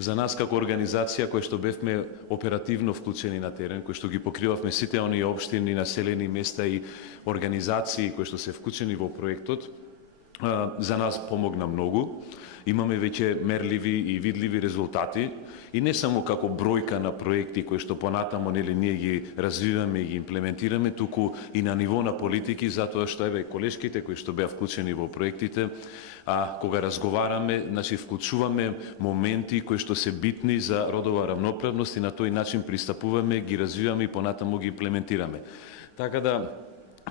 За нас како организација која што бевме оперативно вклучени на терен, кој што ги покривавме сите оние општини, населени места и организации кои што се вклучени во проектот, за нас помогна многу. Имаме веќе мерливи и видливи резултати и не само како бројка на проекти кои што понатамо ние ги развиваме и ги имплементираме, туку и на ниво на политики, затоа што колешките кои што беа вклучени во проектите, кога разговараме, вклучуваме моменти кои што се битни за родова равноправност и на тој начин пристапуваме, ги развиваме и понатаму ги имплементираме. Така да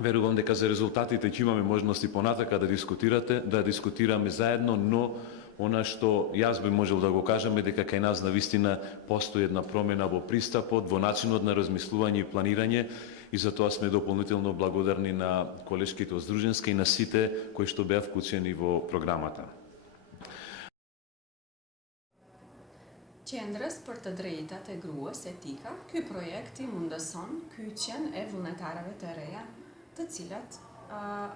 верувам дека за резултатите ќе имаме можности понатака да дискутираме заедно, но она што јас би можел да го кажам е дека кај нас навистина постои една промена во пристапот, во начинот на размислување и планирање, и затоа сме дополнително благодарни на колешките од Здруженска и на сите кои што беа вклучени во програмата. Qendrës për të drejtat e gruas etika, ky projekti mundëson kyçjen e vullnetarëve të reja, të cilat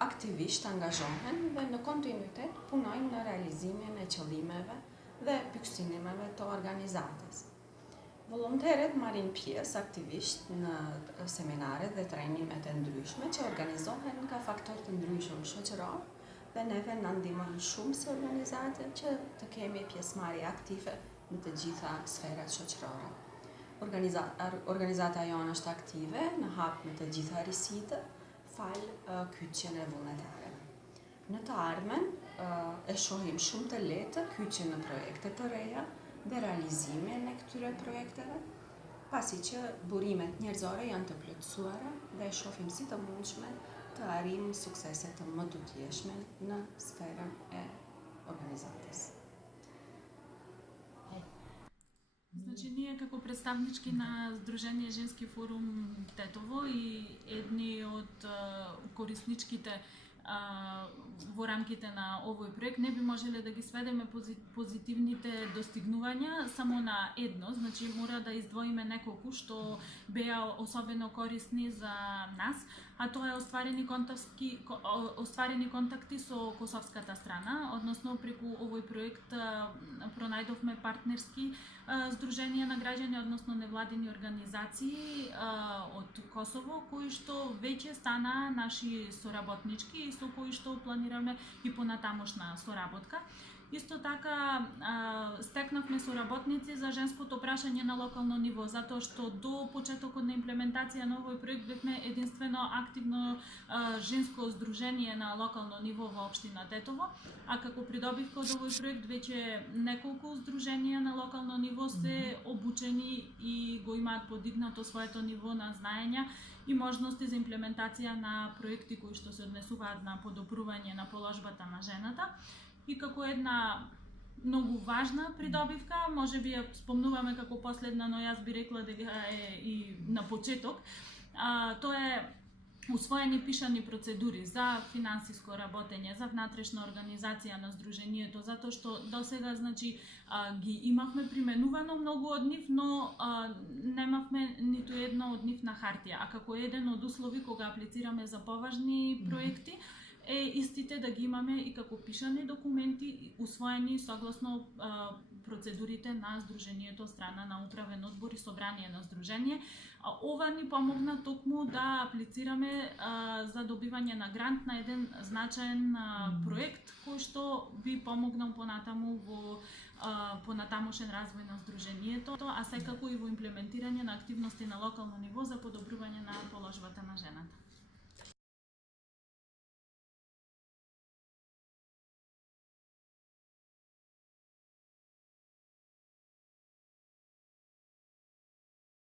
aktivisht angazhohen dhe në kontinuitet punojnë në realizimin e qëllimeve dhe pyetësimeve të organizatës. Volonteret marrin pjesë aktivisht në seminaret dhe trajnimet e ndryshme që organizohen nga faktorë të ndryshëm shoqëror dhe neve na ndihmon shumë si organizate që të kemi pjesëmarrje aktive në të gjitha sferat shoqërore. Organizata jonë është aktive në hap në të gjitha risitë falë kyçjen e vullnetarëve. Në të ardhmen e shohim shumë të lehtë kyçjen në projekte të reja dhe realizimin e këtyre projekteve, pasi që burimet njerëzore janë të plotësuara dhe e shohim si të mundshme të arrijmë suksese të mëdutjeshme në sferën e organizatës. Значи, ние како представнички на Сдружение Женски форум Тетово и едни од корисничките во рамките на овој проект не би можеле да ги сведеме позитивните достигнувања само на едно, значи мора да издвоиме неколку што беа особено корисни за нас, а тоа е остварени контакти со косовската страна, односно преку овој проект пронајдовме партнерски здруженија на граѓани, односно невладини организации од Косово, кои што веќе стана наши соработнички и со кои што планираме и понатамошна соработка. Исто така стекнавме соработници за женското прашање на локално ниво, затоа што до почетокот на имплементација на овој проект бевме единствено активно женско здружение на локално ниво во општина Тетово, а како придобивка од овој проект веќе неколку здруженија на локално ниво се обучени и го имаат подигнато своето ниво на знаења и можности за имплементација на проекти кои што се однесуваат на подобрување на положбата на жената. И како една многу важна придобивка, може би ја спомнуваме како последна, но јас би рекла дека е и на почеток, тоа е усвоени пишани процедури за финансиско работење, за внатрешна организација на здружението, затоа што досега значи ги имавме применувано многу од нив, но немавме ниту едно од нив на хартија, а како еден од услови кога аплицираме за поважни проекти е истите да ги имаме и како пишани документи усвоени согласно процедурите на здружението од страна на управен одбор и собрание на здружение. Ова ни помогна токму да аплицираме за добивање на грант на еден значаен проект кој што би помогнал понатаму во понатамошен развој на здружението, а секако и во имплементирање на активности на локално ниво за подобрување на положбата на жената.